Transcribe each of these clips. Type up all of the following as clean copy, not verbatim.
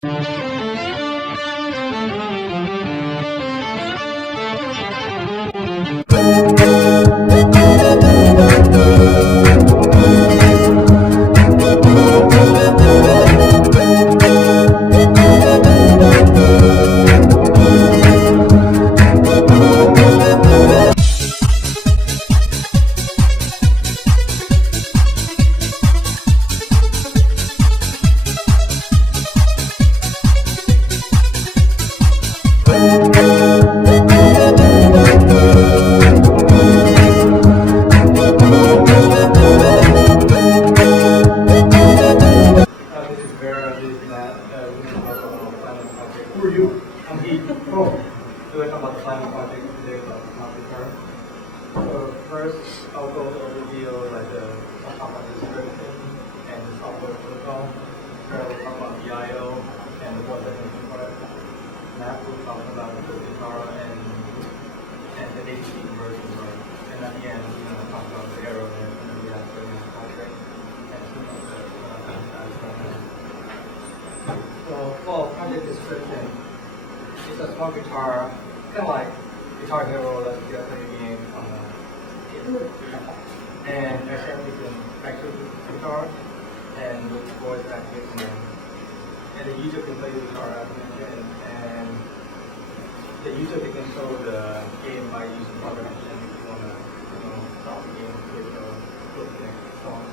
This is where this is that we can talk about final project. Who are you? I'm Heath. Oh, so we're talking about the final project today about smart guitar. So first, I'll go to overview like I'll talk about the description and the software protocol. Where we'll talk about the I/O and the voice recognition part. Matt will talk about the guitar and the AC version part. And at the end, we're going to talk about the arrow and then we have the project and some of the so for project description, it's a small guitar, kind of like Guitar Hero that you play a game on the kit. And SM is an actual guitar and with voice activation. And the user can play the guitar as mentioned, and the user can control the game by using program action if you want to stop the game with the next song.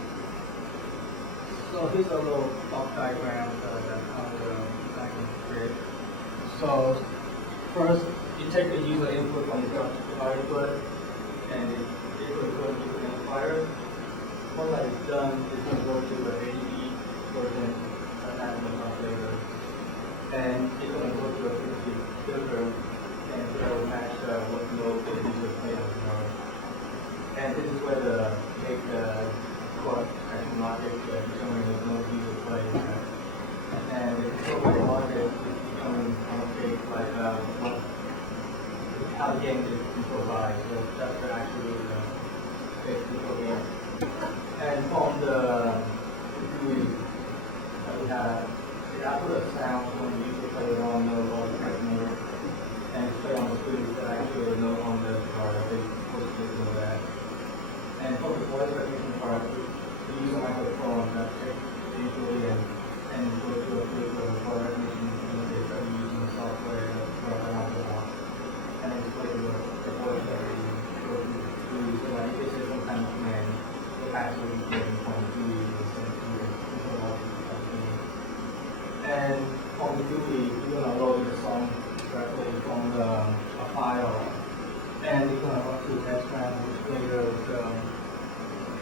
So here's a little block diagram that how the design grid. So first, you take the user input from the guitar input, and it will go to the amplifier. Once that is done, it's going to go to the AE version that will come later, and it's going to go to a frequency filter, and it will match what note the user plays on the guitar. And this is where the take chord action logic determine the note user plays. And the control logic is determining like how the game is controlled by. So that's actually the basic control game. And from the GUI that we have, the output of sound when the user plays on note or the correct note, and it's played on the GUI that actually a note on the guitar. They supposed to know that. And for the voice recognition part, we use a microphone that takes visually and go to a filter for recognition interface that we use in the software for around the box. And then display the voice that we go to. So like if they say some kind of command, it actually get from the GUI and send to the control logic. And from the GUI, you're going to load the song directly from a file. And you're going to run through the SRAM, which later will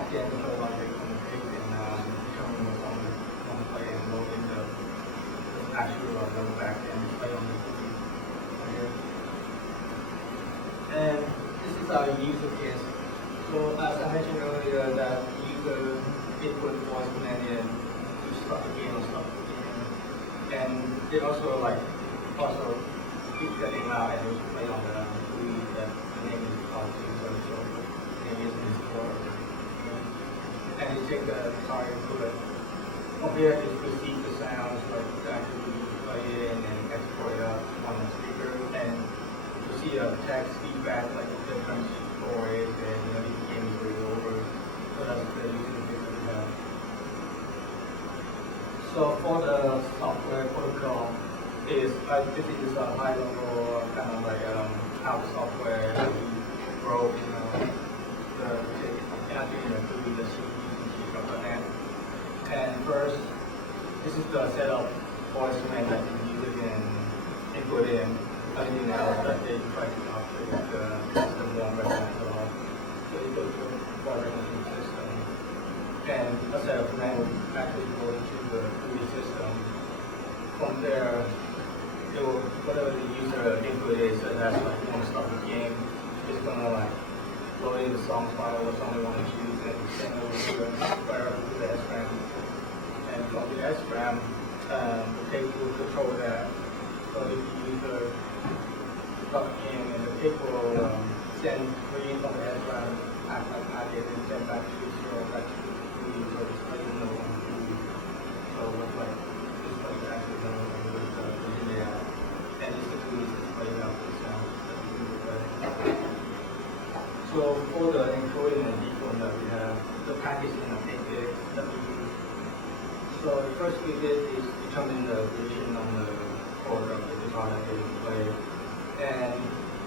get control logic from the tape and determine what song you want to play and load in the actual note back and play on the GUI here. And this is our user case. So as I mentioned earlier, that user input voice command in to start the game or stop the game. And they also keep getting out and also play on the GUI that the name is called to, so the name is Discord. And you take the guitar input. From here, you receive the sounds like actually play in and export it out on the speaker, and you see a text feedback like the different stories and if the game is really over. So that's the user interface that we have. So for the software protocol, this is a high level kind of like how the software broke, the actually including the CPU component. And first, this is the setup voice command that the user can input in anything else that they try to operate the system won't recognize at all. So you go to the voice recognition system, and a set of command will actually go into the GUI system. From there, it will, whatever the user input is, and that's like you want to start the game, it's gonna like load in the song file or song they want to choose and send it over to the SRAM. And from the SRAM, the tape will control that. So if the user start the game and the tape will send read from the SRAM, act like packet and send back to zero, back to the GUI, so it's like no on the GUI. So what's like this like actually no on the packaged in a 8-bit that we use. So the first we did is determine the position on the chord of the guitar that they play, and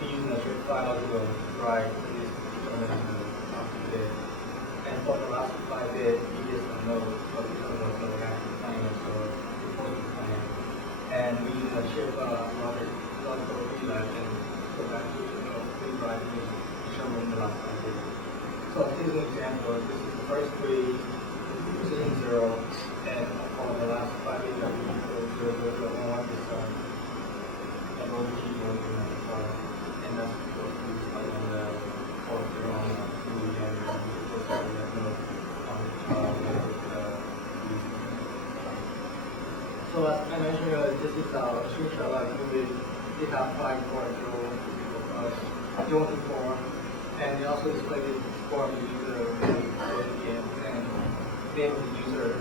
using a shape file to write this determine the octave bit. And for the last 5-bit, we just know what determine what the actually playing, so we're supposed to be playing. And we use a shape logical relatch and go back to rewrite to determine the last 5-bit. So here's an example. This is the first 3 position 0, and for the last 5-bit that we use 0, 0, 1 is an old keyboard in the guitar, and that's supposed to be played on the fourth 0 on the blue again, and we're supposed to play that note on the guitar with the So as I mentioned earlier, this is our screenshot like movie. It has 5 chords, 0 to 4, and they also display the form the user will play the game and name of the user,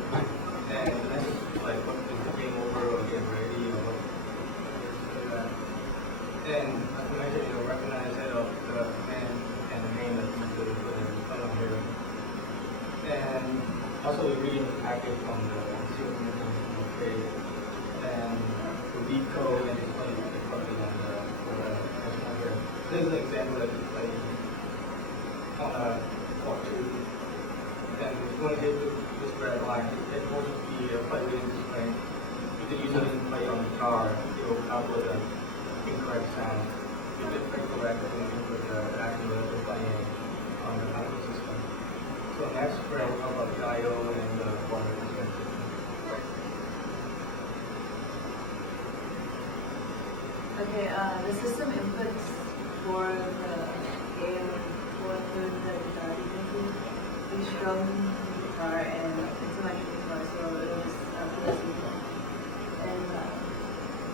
and the message like what is the game over or game ready or what like that. And as I mentioned, recognize head of the command and the name that the user will put on here. And also we read the package from the consumer page. And the read code and display the code on the here. This is an example that you play on a port 2. And when you hit this red line, it will be played within this frame. If the user didn't play on the guitar, it will output an incorrect sound. If it's correct, it will input the actual that you're playing on the output system. So next, we're going to talk about the I/O and the format system. Okay, the system inputs for the game will include the guitar frequency. We strum the guitar and it's an electric guitar, so it'll just put a signal. And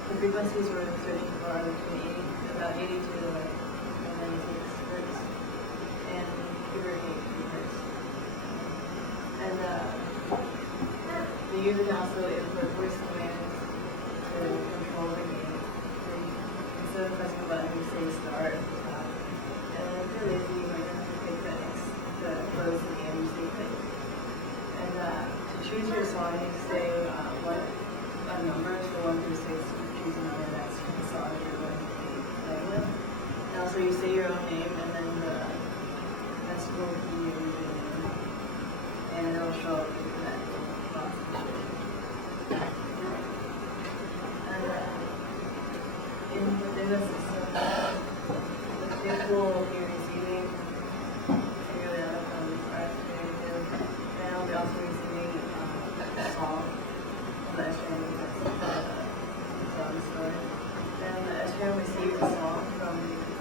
the frequencies we're searching for are between about 80 to 96 hertz, and give or take 2 hertz. And the user can also input voice commands to control the game. Instead of pressing a button, you say start at the top. And if you're lazy, you might have to pick the close the game, you say click. And to choose your song, you say what a number, so 1 through 6, you choose a number that's the song you're going to be playing with. And also you say your own name, and then the rest will be your username. And it'll show up in that box. Within the system, the tape will be receiving serial data from our SRAM, and I'll be also receiving a song from the SRAM that's the song store. Then the SRAM receives a song from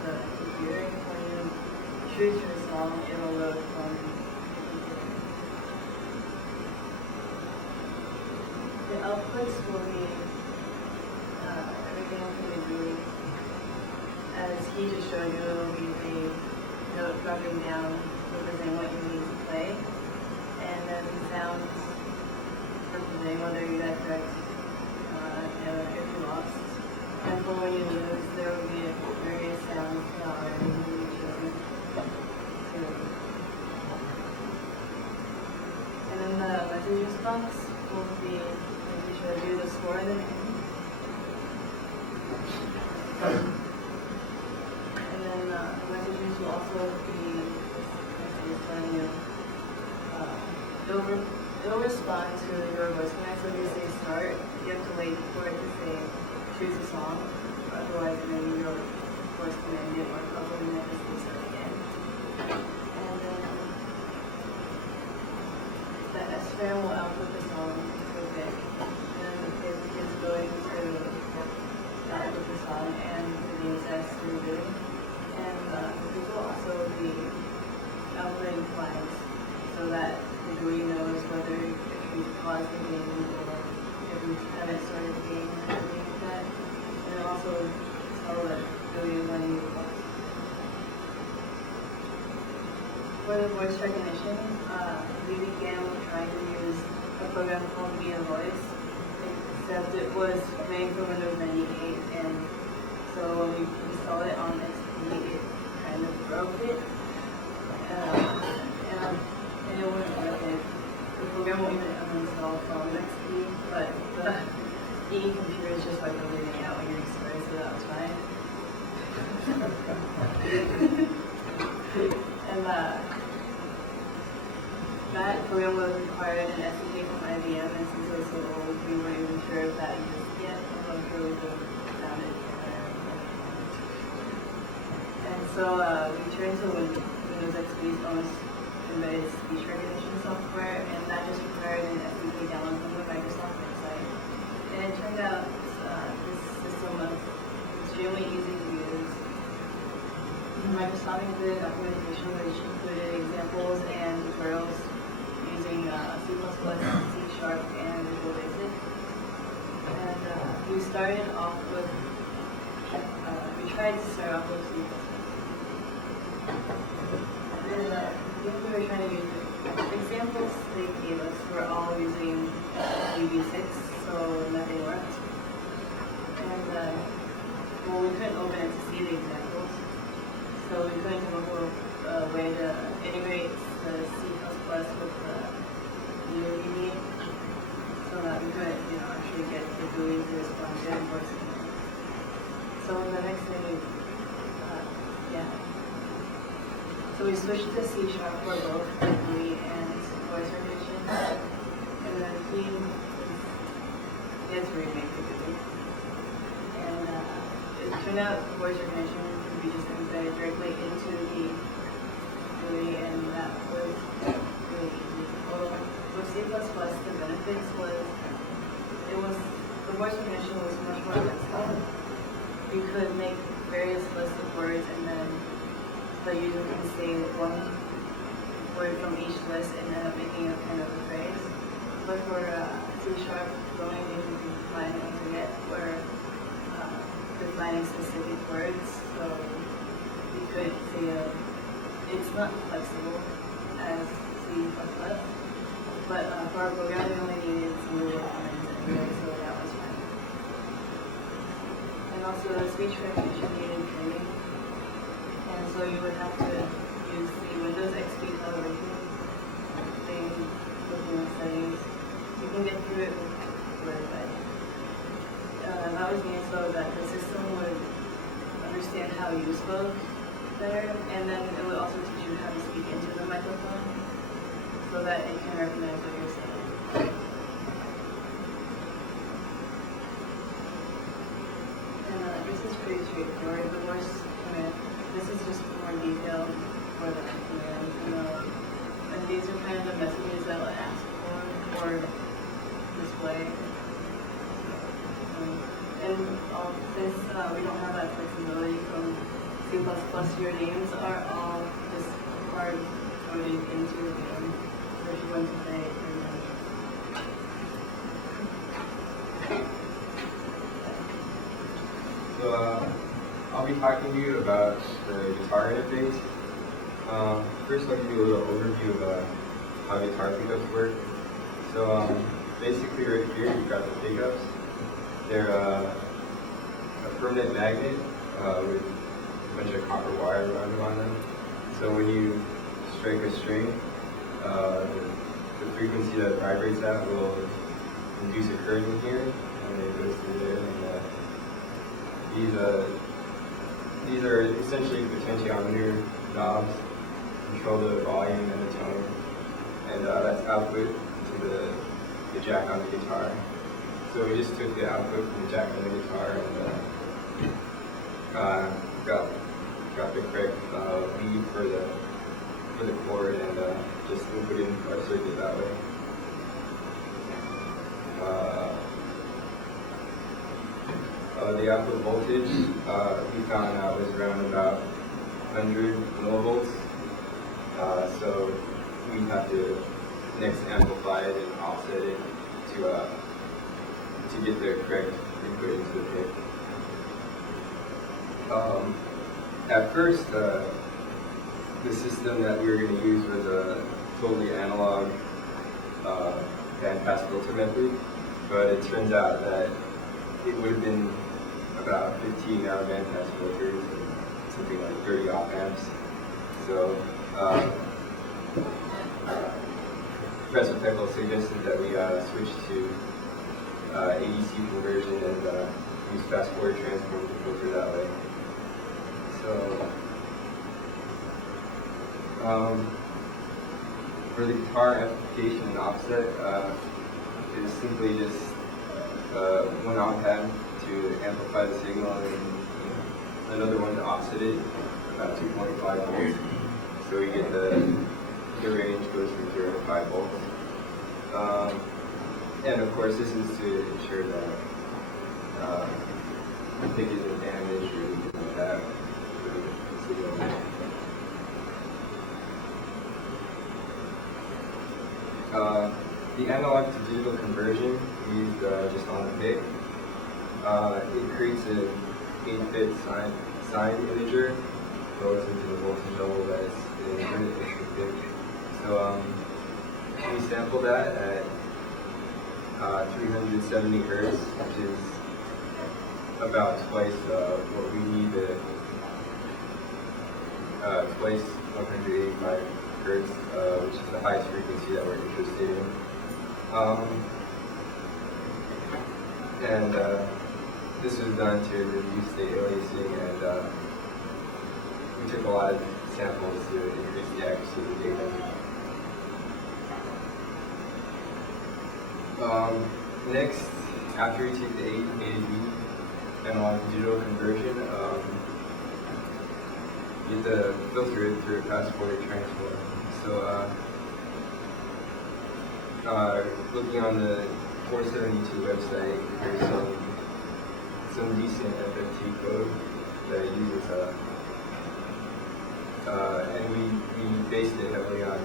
the computer. When you choose your song, it will load from the computer. The outputs will be everything from the GUI. As he just showed you, it will be the note dropping down representing what you need to play, and then the sounds representing whether you got correct and if you lost. And for when you lose, there will be various sounds that are usually chosen. And then the message response will be, as we showed you, the score of the game. And then messages will also be telling you it'll respond to your voice command. So if you say start, you have to wait for it to say choose a song. Otherwise, maybe your voice command didn't work properly, and you have to say start again. And then the SRAM will output the song to a bit, and then the bit begins going to with the song and the names as through doing. And these will also be outputting flags so that the GUI knows whether if you pause the game or if you haven't started the game or anything like that. And it'll also tell the GUI when you pause. For the voice recognition, we began trying to use a program called Via Voice. Except it was made for Windows 98, and so when we installed it on XP, it kind of broke it, and it wouldn't work. And program won't even uninstall from XP, but the EE computer is just like leaving out when you're expired, so that was fine. And that program was required an SDK from IBM, and since it was so old, we weren't even sure if that existed yet, although I'm sure we could have found it somewhere. And so we turned to Windows XP's own embedded speech recognition software, and that just required an SDK download from the Microsoft website. And it turned out this system was extremely easy to use. Microsoft included documentation which included examples and tutorials using C++, C#, and Visual Basic. And we started off with, we tried to start off with C++. And we were trying to use the examples they gave us were all using VB6, so nothing worked. And well, we couldn't open it to see the examples. So we couldn't come up with a way to integrate the C++ with the UAV so that we could, actually get the GUI to respond to inputs. So the next thing, so we switched to C# for both the GUI and voice recognition, and then he had to remake the GUI. And it turned out voice recognition could be just embedded directly into the GUI, and that was really easy. Well, with C++, the benefits was, the voice recognition was much more flexible. You could make various lists of words, and then the user can say one word from each list and end up making a kind of a phrase. But for C#, the only thing you can define and forget were defining specific words. So you could say it's not flexible as C++, but for our program we only needed some little comments anyway, so that was fine. And also the speech recognition needed training. And so you would have to use the Windows XP calibration thing within the settings. You can get through it with Word, but that was made so that the system would understand how you spoke better, and then it would also teach you how to speak into the microphone so that it can recognize what you're saying. And this is pretty straightforward. The voice command. This is just more detail for the commands, and these are kind of the messages that will ask for or display. And since we don't have that flexibility from C++, your names are all just hard coded into the game, so if you want to say it, So I'll be talking to you about the guitar interface. First, I'll give you a little overview of how guitar pickups work. So basically right here, you've got the pickups. They're a permanent magnet with a bunch of copper wire running on them. So when you strike a string, the frequency that it vibrates at will induce a current in here, and it goes through there. And these are essentially potentiometer knobs, control the volume and the tone, and that's output to the jack on the guitar. So we just took the output from the jack on the guitar and got the correct lead for the chord, and just input in our circuit that way. The output voltage we found out was around about 100 millivolts. So we have to next amplify it and offset it to get the correct input into the pick. At first, the system that we were going to use was a totally analog bandpass filter method, but it turns out that it would have been about 15 out of bandpass filters and something like 30 op amps. So Professor Peckle suggested that we switch to ADC conversion and use fast forward transform to filter that way. So for the guitar amplification and offset, it's simply just one op amp to amplify the signal and another one to offset it, about 2.5 volts. So we get the range goes from 0 to 5 volts. And of course, this is to ensure that the pick isn't damaged or anything like that. The analog to digital conversion used just on the pick. It creates an 8-bit sine integer relative to the voltage level that is in the pick. So we sample that at 370 hertz, which is about twice what we need to twice 185 hertz, which is the highest frequency that we're interested in. And this was done to reduce the aliasing, and we took a lot of samples to increase the accuracy of the data. Next, after we take the A to B analog to digital conversion, you have to filter it through a fast forward transform. So, looking on the 472 website, there's some decent FFT code that uses and we based it heavily on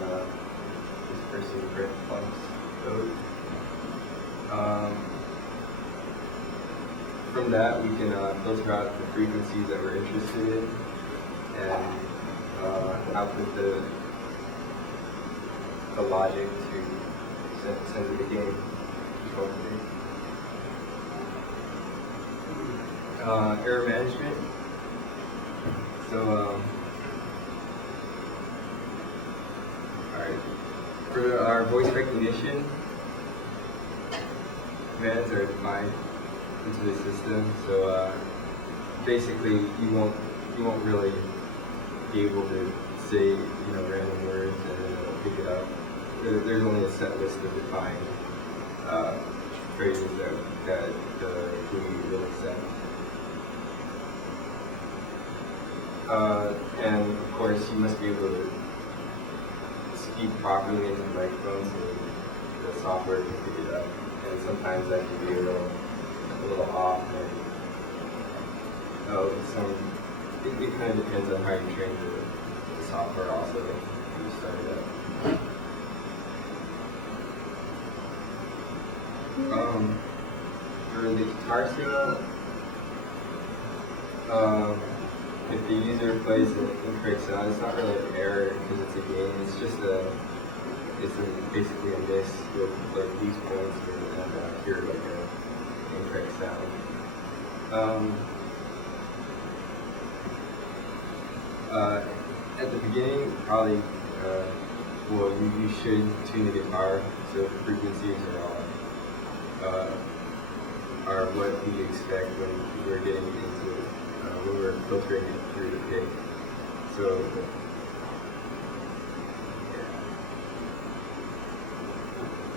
this person Brett Plunk's code. From that, we can filter out the frequencies that we're interested in and output the logic to send to the game. Error management. So, alright. For our voice recognition, commands are defined into the system. So basically, you won't really be able to say random words and then it'll pick it up. There's only a set list of defined phrases that the GUI will accept. And of course, you must be able to speak properly into the microphone so the software can pick it up. And sometimes that can be a little off. And, it kind of depends on how you train the software also when you start it up. For the guitar signal, if the user plays an incorrect sound, it's not really an error because it's a gain. It's just basically a miss. You'll like lose points and hear like an incorrect sound. At the beginning, probably, you should tune the guitar so the frequencies are what we expect when we're getting into it, when we're filtering it through the pick. So,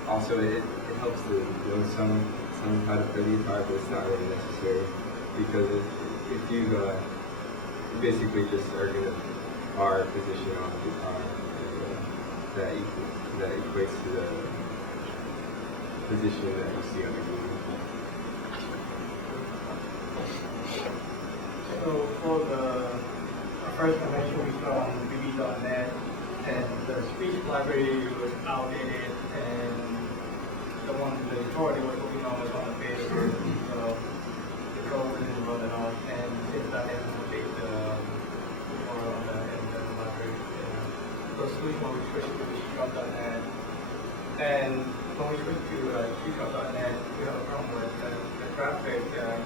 also it helps to know some how to play the guitar, but it's not really necessary because if you basically just are going to bar position on the guitar, that equates to the position that you see on the GUI. So for the first convention we saw on bb.net, and the speech library was outdated, and the authority was working on was on the page, so the code didn't run at all, and since that they have to update the tutorial on the library. So the solution we switched to c#.net, and when we switched to c#.net, we have a problem with the graphic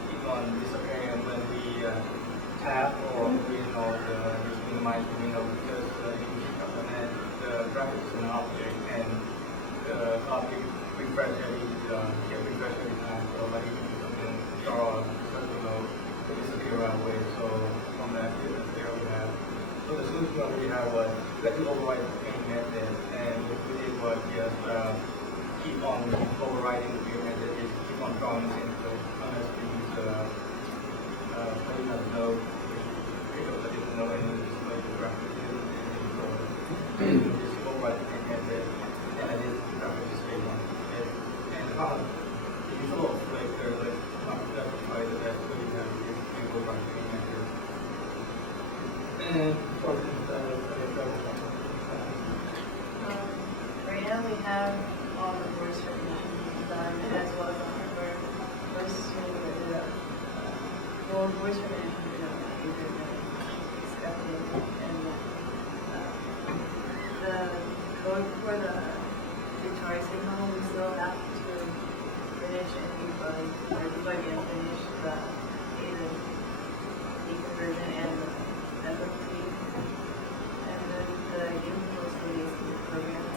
keep on disappearing when we tap or minimize the window because in c#.net the graphic is an object and the cause the circle node to disappear right away. So from that there we have. So the solution that we have was let you override any method, and what we did was just keep on overriding the view method, is keep on drawing this input unless we use another node, which pick up the different node and display the graphic. Just override the main method, and I did the graphic display on it. And the usual flavor, like that's probably the best way to have it is override the main method. And right now we have all the voice recognition done as well as the hardware. First, voice recognition accepted, and the code for the guitar signal we still have to finish and debug and finish the A conversion and the FFT. And then the input still needs to be programmed,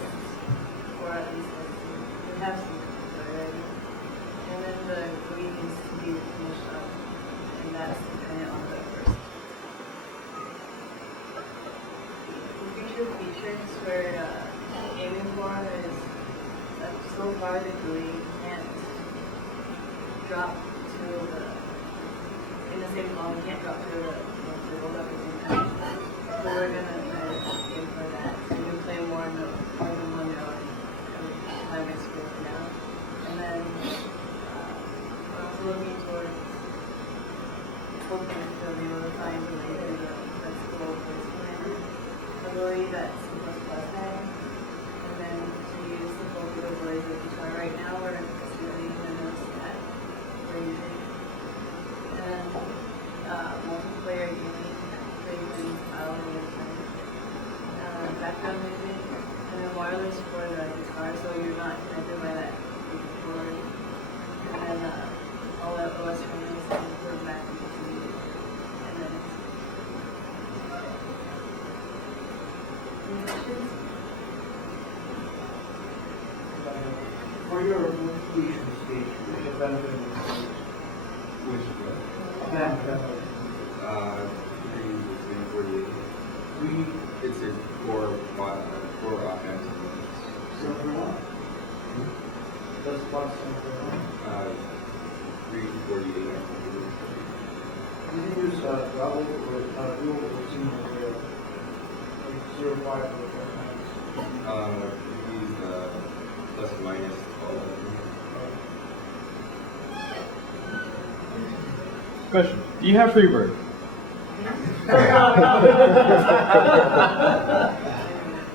or at least we have some already. And then the GUI needs to be finished up, and that's dependent on the first. The future features we're aiming for is so far the GUI can't drop to the in the same column, can't drop to the roll up at the same time. So we're gonna try to aim for that. So you can play more than one note every time it's broken down. And then we're also looking towards hoping to be able to find a way to the flexible voice command ability that C++ had. And then to use the full capabilities of guitar. Right now we're estimating the notes that we're using. And multiplayer gaming, playing style of background music, and then wireless for the guitar, so you're not connected by that cord. And then all the OS frames and we're back to the TV. And then any questions? For your completion stage, the benefit of Which one? benefit 348. It's a core offense. That's what something. 348, I think it is. You can use Java or Dual or similar like 0.5 or 4 We use plus minus 12. Question. Do you have Freebird?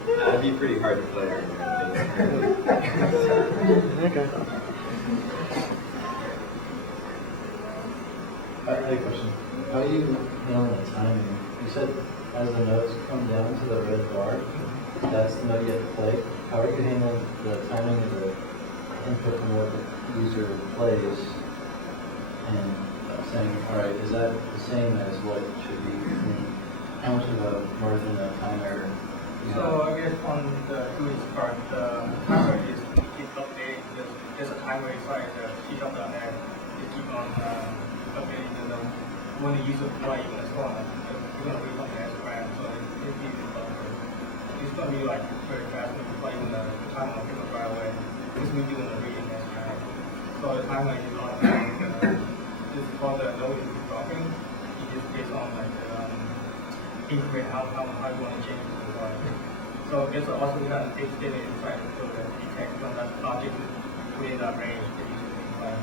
That'd be pretty hard to play. Okay. I have a question. How do you handle the timing? You said as the notes come down to the red bar, that's the note you have to play. How are you handling the timing of the input from what the user plays and saying, all right, is that the same as what it should be? How much of a margin of time error? So I guess on the GUI's part, the timer is keep updating. There's a timer inside the C#.net. You keep on updating the node. When the user play, even as well, you're going to read something as brand. So it's easy to update. It's going to be like very fast when you play when the timer will pick up right away. It's me doing the reading as brand. So the timer is automatic. Just for the node is dropping, it just based on like the increment how you want to change the bar. So it's also got an age limit inside so that detect when that object is within that range that you should be playing.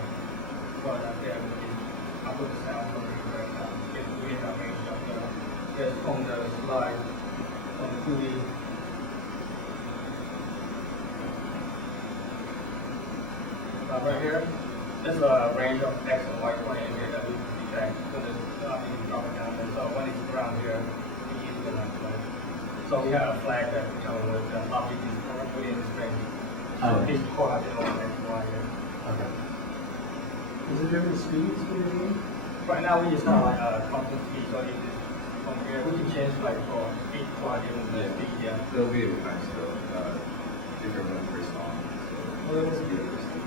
So that there is output the sound from the correct sound. It's within that range of the on the slide on the GUI. Right here, there's a range of X and Y coordinates here that we detect. So there's you drop it down there. So when it's around here, we use the like flag. So we have a flag that tells us the object is within this range. So it's coordinated on X and Y here. Okay. Is it different speeds for your game? Right now we just have like a constant speed, so it is from here we can change like for each coordinate with the speed, yeah. There'll be a time still, different one per song. So Well, it's good per song.